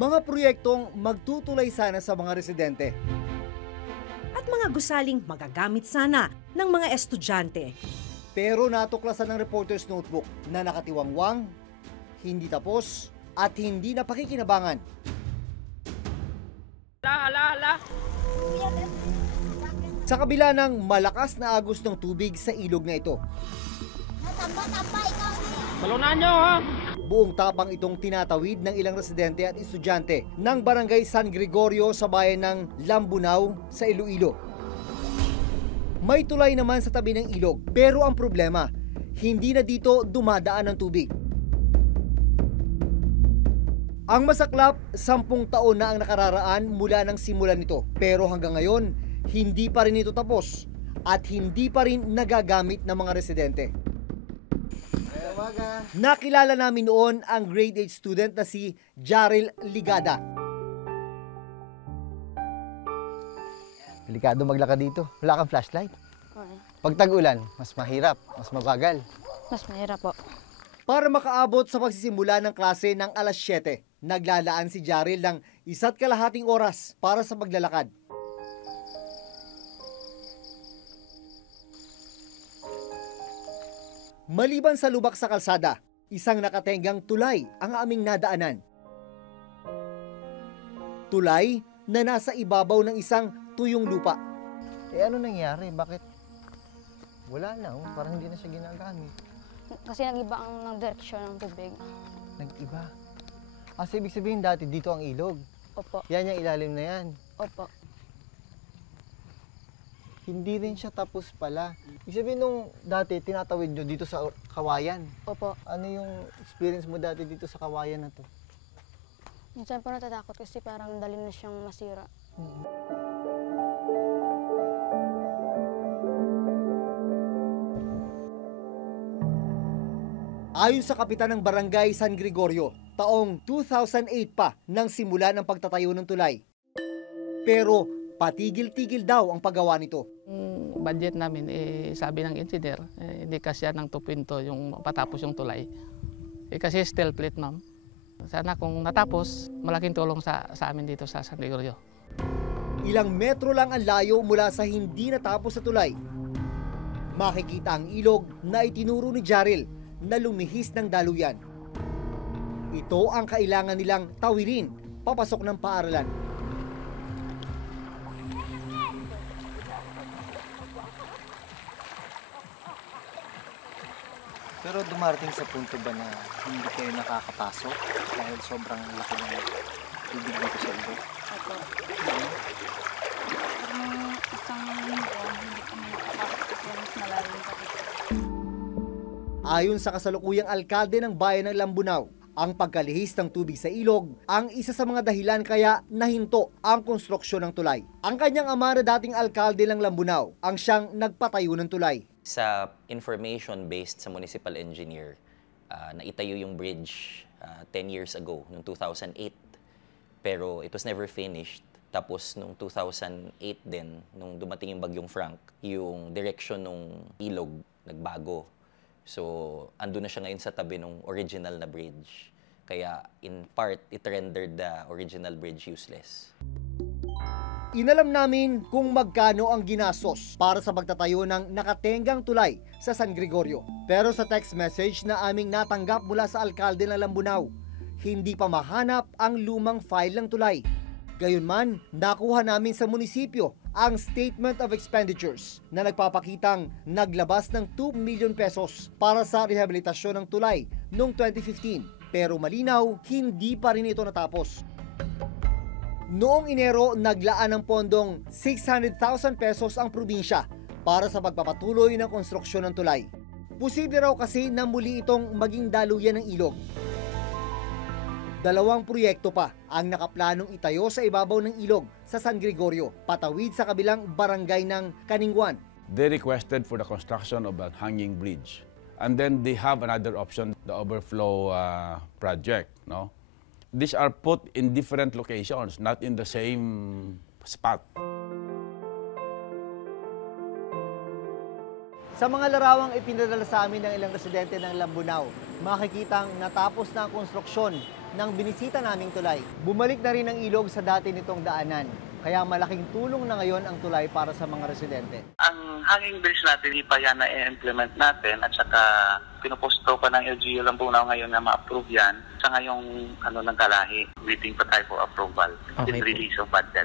Mga proyektong magtutulay sana sa mga residente. At mga gusaling magagamit sana ng mga estudyante. Pero natuklasan ng Reporter's Notebook na nakatiwangwang, hindi tapos, at hindi na pakikinabangan. Sa kabila ng malakas na agos ng tubig sa ilog na ito. Balunan nyo, ha? Buong tapang itong tinatawid ng ilang residente at estudyante ng Barangay San Gregorio sa bayan ng Lambunao sa Iloilo. May tulay naman sa tabi ng ilog, pero ang problema, hindi na dito dumadaan ng tubig. Ang masaklap, 10 taon na ang nakararaan mula ng simulan nito, pero hanggang ngayon, hindi pa rin ito tapos at hindi pa rin nagagamit ng mga residente. Nakilala namin noon ang grade 8 student na si Jaril Ligada. Delikado maglakad dito. Wala kang flashlight. Okay. Pag tag-ulan, mas mahirap, mas mabagal. Mas mahirap po. Para makaabot sa pagsisimula ng klase ng alas 7, naglalaan si Jaril ng 1.5 oras para sa paglalakad. Maliban sa lubak sa kalsada, isang nakatenggang tulay ang aming nadaanan. Tulay na nasa ibabaw ng isang tuyong lupa. Eh ano nangyari? Bakit? Wala na, oh. Parang hindi na siya ginagamit. Kasi nag-iba ang direksyon ng tubig. Nag-iba. Kasi ibig sabihin dati dito ang ilog. Opo. Yan yung ilalim na yan. Opo. Hindi rin siya tapos pala. Ibig sabihin nung dati tinatawid nyo dito sa kawayan. Opo. Ano yung experience mo dati dito sa kawayan na to? Minsan po natatakot kasi parang dali na siyang masira. Ayon sa kapitan ng Barangay San Gregorio, taong 2008 pa nang simula ng pagtatayo ng tulay. Pero patigil-tigil daw ang paggawa nito. Budget namin, sabi ng engineer, hindi kasya ng 2.2 yung patapos yung tulay. Kasi steel plate, ma'am. Sana kung natapos, malaking tulong sa amin dito sa San Gregorio. Ilang metro lang ang layo mula sa hindi natapos na tulay. Makikita ang ilog na itinuro ni Jaril na lumihis ng daluyan. Ito ang kailangan nilang tawirin papasok ng paaralan. Pero dumarating sa punto ba na hindi kayo nakakapasok dahil sobrang laki ng tubig dito sa ilog? Opo. Isang linggo, hindi kami nakapasok kasi mas malalim pa dito. Ayon sa kasalukuyang alkalde ng bayan ng Lambunao, ang pagkalihis ng tubig sa ilog ang isa sa mga dahilan kaya nahinto ang konstruksyon ng tulay. Ang kanyang ama na dating alkalde ng Lambunao ang siyang nagpatayo ng tulay. Sa information based sa municipal engineer, naitayo yung bridge 10 years ago, noong 2008. Pero it was never finished. Tapos noong 2008 din, nung dumating yung bagyong Frank, yung direction ng ilog nagbago. So, andun na siya ngayon sa tabi ng original na bridge. Kaya, in part, it rendered the original bridge useless. Inalam namin kung magkano ang ginastos para sa pagtatayo ng nakatenggang tulay sa San Gregorio. Pero sa text message na aming natanggap mula sa alkalde ng Lambunao, hindi pa mahanap ang lumang file ng tulay. Gayunman, nakuha namin sa munisipyo ang Statement of Expenditures na nagpapakitang naglabas ng 2 million pesos para sa rehabilitasyon ng tulay noong 2015. Pero malinaw, hindi pa rin ito natapos. Noong Enero, naglaan ng pondong 600,000 pesos ang probinsya para sa pagpapatuloy ng konstruksyon ng tulay. Posible raw kasi na muli itong maging daluyan ng ilog. 2 proyekto pa ang nakaplanong itayo sa ibabaw ng ilog sa San Gregorio, patawid sa kabilang barangay ng Kaningwan. They requested for the construction of a hanging bridge. And then they have another option, the overflow project. No? These are put in different locations, not in the same spot. Sa mga larawang ipinadala sa amin ng ilang residente ng Lambunao, makikitang natapos na ang konstruksyon ng binisita naming tulay. Bumalik na rin ang ilog sa dati nitong daanan, kaya malaking tulong na ngayon ang tulay para sa mga residente. Ang hanging bridge natin, hindi pa yan na-implement natin at saka pinuposto pa ng LGU Lambunao ngayon na ma-approve yan sa ngayong ng Kalahi. Waiting pa tayo for approval and release of budget.